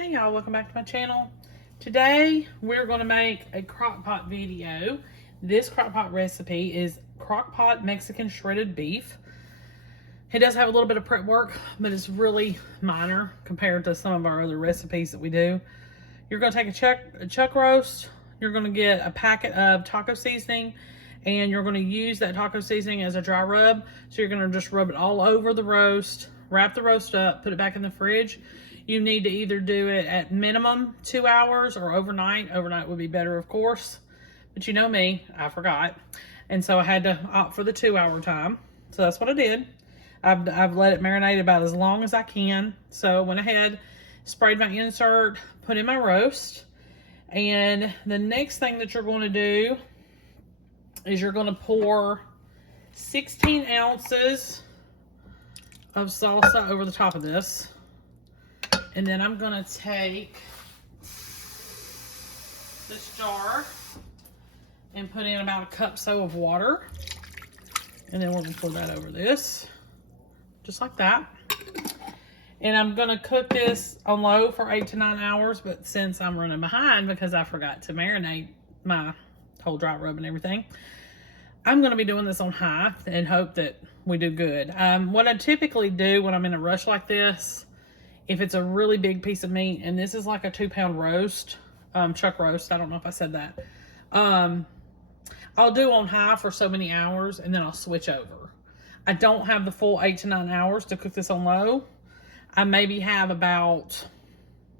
Hey y'all, welcome back to my channel. Today we're going to make a crock pot video. This crock pot recipe is crock pot Mexican shredded beef. It does have a little bit of prep work, but it's really minor compared to some of our other recipes that we do. You're going to take a chuck roast. You're going to get a packet of taco seasoning, and you're going to use that taco seasoning as a dry rub. So you're going to just rub it all over the roast, wrap the roast up, put it back in the fridge. You need to either do it at minimum 2 hours or overnight. Overnight would be better, of course. But you know me, I forgot. And so I had to opt for the 2 hour time. So that's what I did. I've let it marinate about as long as I can. So I went ahead, sprayed my insert, put in my roast. And the next thing that you're going to do is you're going to pour 16 ounces of salsa over the top of this. And then I'm going to take this jar and put in about a cup so of water. And then we're going to pour that over this. Just like that. And I'm going to cook this on low for 8 to 9 hours. But since I'm running behind because I forgot to marinate my whole dry rub and everything, I'm going to be doing this on high and hope that we do good. What I typically do when I'm in a rush like this, if it's a really big piece of meat, and this is like a 2-pound roast, chuck roast, I don't know if I said that, I'll do on high for so many hours and then I'll switch over. I don't have the full 8 to 9 hours to cook this on low. I maybe have about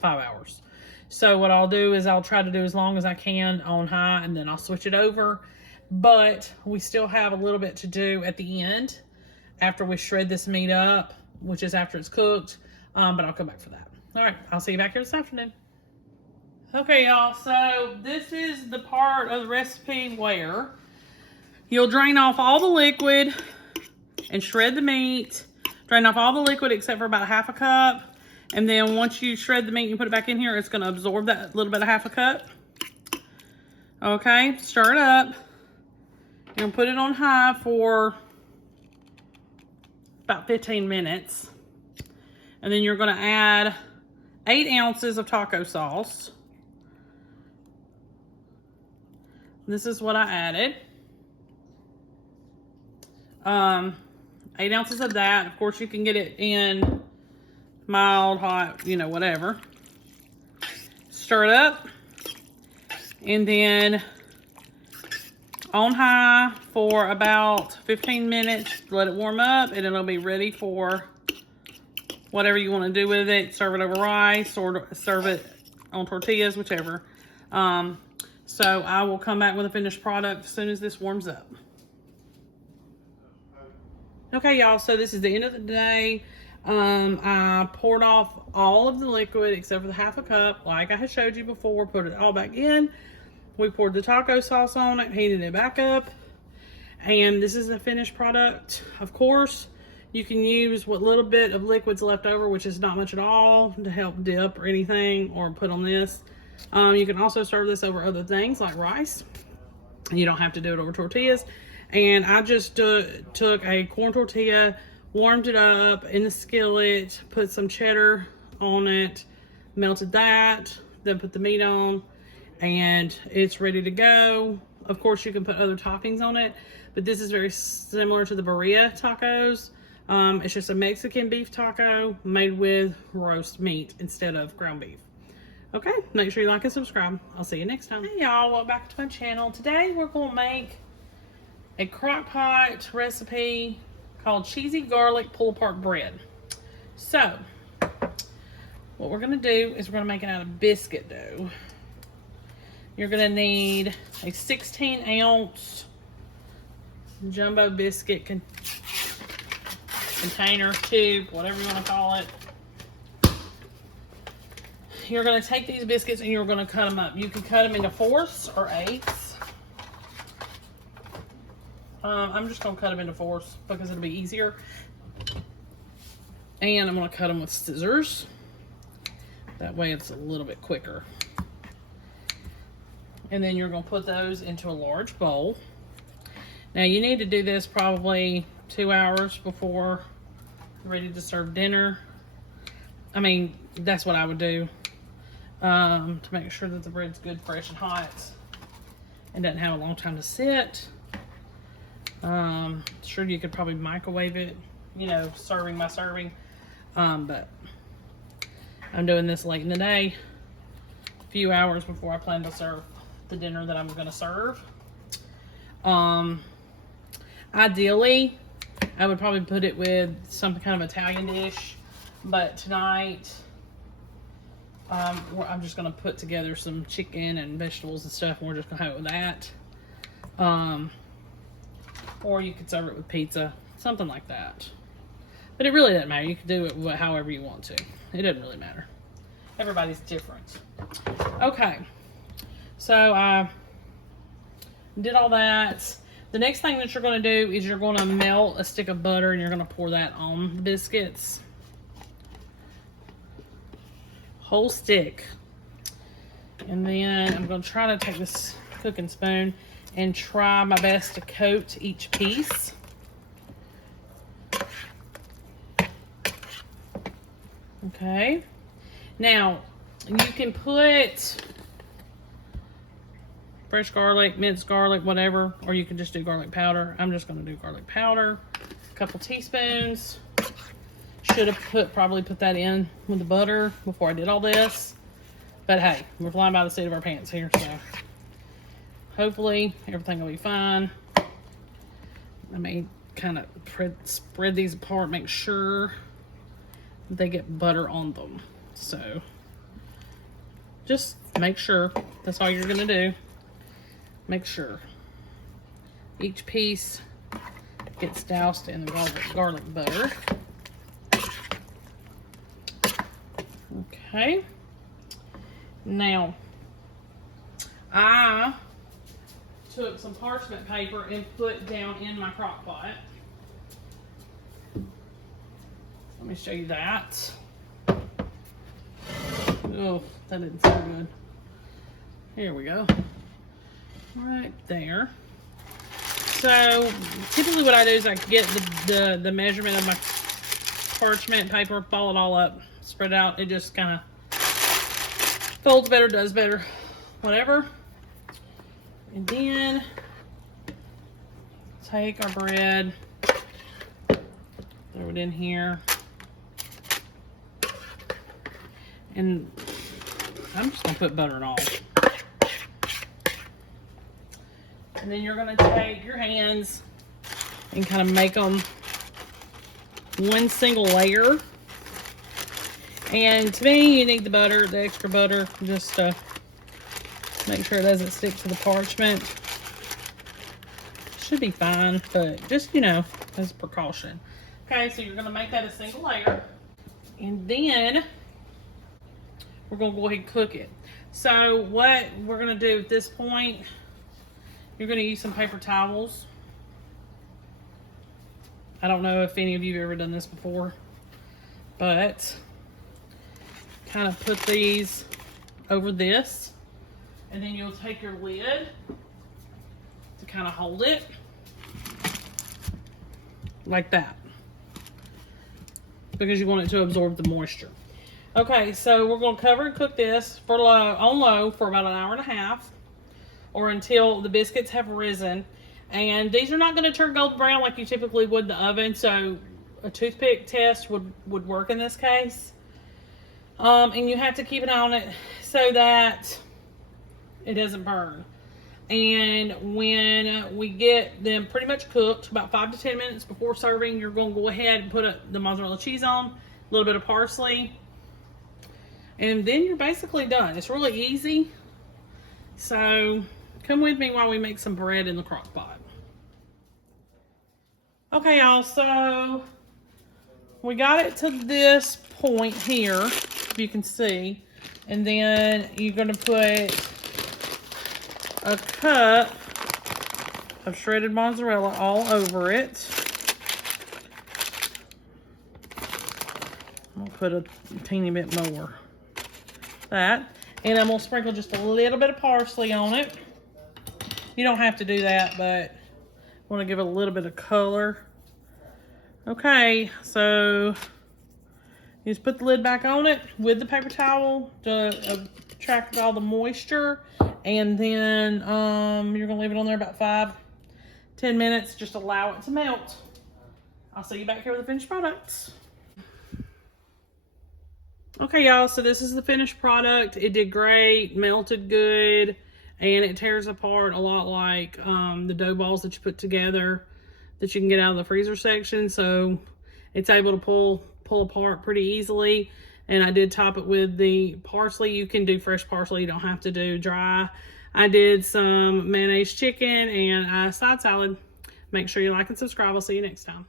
5 hours. So what I'll do is I'll try to do as long as I can on high and then I'll switch it over. But we still have a little bit to do at the end after we shred this meat up, which is after it's cooked. But I'll come back for that. All right, I'll see you back here this afternoon. Okay, y'all, so this is the part of the recipe where you'll drain off all the liquid and shred the meat. Drain off all the liquid except for about half a cup. And then once you shred the meat and you put it back in here, it's going to absorb that little bit of half a cup. Okay, stir it up. You're going to put it on high for about 15 minutes. And then you're going to add 8 ounces of taco sauce. This is what I added. 8 ounces of that. Of course, you can get it in mild, hot, you know, whatever. Stir it up. And then on high for about 15 minutes. Let it warm up and it'll be ready for whatever you want to do with it. Serve it over rice or serve it on tortillas, whichever. So I will come back with a finished product as soon as this warms up. Okay, y'all, so this is the end of the day. I poured off all of the liquid except for the half a cup, like I had showed you before. Put it all back in. We poured the taco sauce on it, heated it back up. And this is the finished product. Of course, you can use what little bit of liquid's left over, which is not much at all, to help dip or anything or put on this. You can also serve this over other things like rice. You don't have to do it over tortillas. And I just took a corn tortilla, warmed it up in the skillet, put some cheddar on it, melted that, then put the meat on, and it's ready to go. Of course, you can put other toppings on it, but this is very similar to the birria tacos. It's just a Mexican beef taco made with roast meat instead of ground beef. Okay, make sure you like and subscribe. I'll see you next time. Hey y'all, welcome back to my channel. Today we're going to make a crock pot recipe called cheesy garlic pull apart bread. So, what we're going to do is we're going to make it out of biscuit dough. You're going to need a 16-ounce jumbo biscuit container, tube, whatever you want to call it. You're going to take these biscuits and you're going to cut them up. You can cut them into 4ths or 8ths. I'm just going to cut them into 4ths because it'll be easier. And I'm going to cut them with scissors. That way it's a little bit quicker. And then you're going to put those into a large bowl. Now you need to do this probably 2 hours before you're ready to serve dinner. I mean, that's what I would do. to make sure that the bread's good, fresh, and hot, and doesn't have a long time to sit. Sure, you could probably microwave it, you know, serving by serving, but I'm doing this late in the day, a few hours before I plan to serve the dinner that I'm going to serve. Ideally, I would probably put it with some kind of Italian dish, but tonight I'm just going to put together some chicken and vegetables and stuff, and we're just going to have it with that. Or you could serve it with pizza, something like that. But it really doesn't matter. You can do it however you want to. It doesn't really matter. Everybody's different. Okay, so I did all that. The next thing that you're going to do is you're going to melt a stick of butter, and you're going to pour that on the biscuits. Whole stick. And then I'm going to try to take this cooking spoon and try my best to coat each piece. Okay. Now, you can put fresh garlic, minced garlic, whatever, or you can just do garlic powder. I'm just going to do garlic powder. A couple teaspoons. Should have probably put that in with the butter before I did all this. But hey, we're flying by the seat of our pants here, so hopefully everything will be fine. I may kind of spread these apart, make sure they get butter on them. So just make sure. That's all you're going to do. Make sure each piece gets doused in the garlic butter. Okay. Now, I took some parchment paper and put down in my crock pot. Let me show you that. Oh, that didn't sound good. Here we go. Right there. So typically what I do is I get the measurement of my parchment paper, ball it all up, spread it out. It just kind of folds better, does better, whatever. And then take our bread, throw it in here. And I'm just gonna put butter and all. And then you're gonna take your hands and kind of make them one single layer. And to me, you need the butter, the extra butter, just to make sure it doesn't stick to the parchment. Should be fine, but just, you know, as a precaution. Okay, so you're gonna make that a single layer. And then we're gonna go ahead and cook it. So what we're gonna do at this point, you're gonna use some paper towels. I don't know if any of you have ever done this before, but kind of put these over this, and then you'll take your lid to kind of hold it like that, because you want it to absorb the moisture. Okay, so we're going to cover and cook this for on low for about 1.5 hours, or until the biscuits have risen. And these are not going to turn golden brown like you typically would in the oven, so a toothpick test would work in this case. And you have to keep an eye on it so that it doesn't burn. And when we get them pretty much cooked, about 5 to 10 minutes before serving, you're going to go ahead and put the mozzarella cheese on, a little bit of parsley, and then you're basically done. It's really easy. So come with me while we make some bread in the crock pot. Okay, y'all, so we got it to this point here, if you can see, and then you're going to put a cup of shredded mozzarella all over it. I'll put a teeny bit more. That. And I'm going to sprinkle just a little bit of parsley on it. You don't have to do that, but I want to give it a little bit of color. Okay, so you just put the lid back on it with the paper towel to Extract all the moisture, and then you're gonna leave it on there about 5-10 minutes. Just allow it to melt. I'll see you back here with the finished products. Okay, y'all, so this is the finished product. It did great, melted good, and it tears apart a lot like the dough balls that you put together that you can get out of the freezer section. So it's able to pull apart pretty easily. And I did top it with the parsley. You can do fresh parsley, you don't have to do dry. I did some mayonnaise chicken and a side salad. Make sure you like and subscribe. I'll see you next time.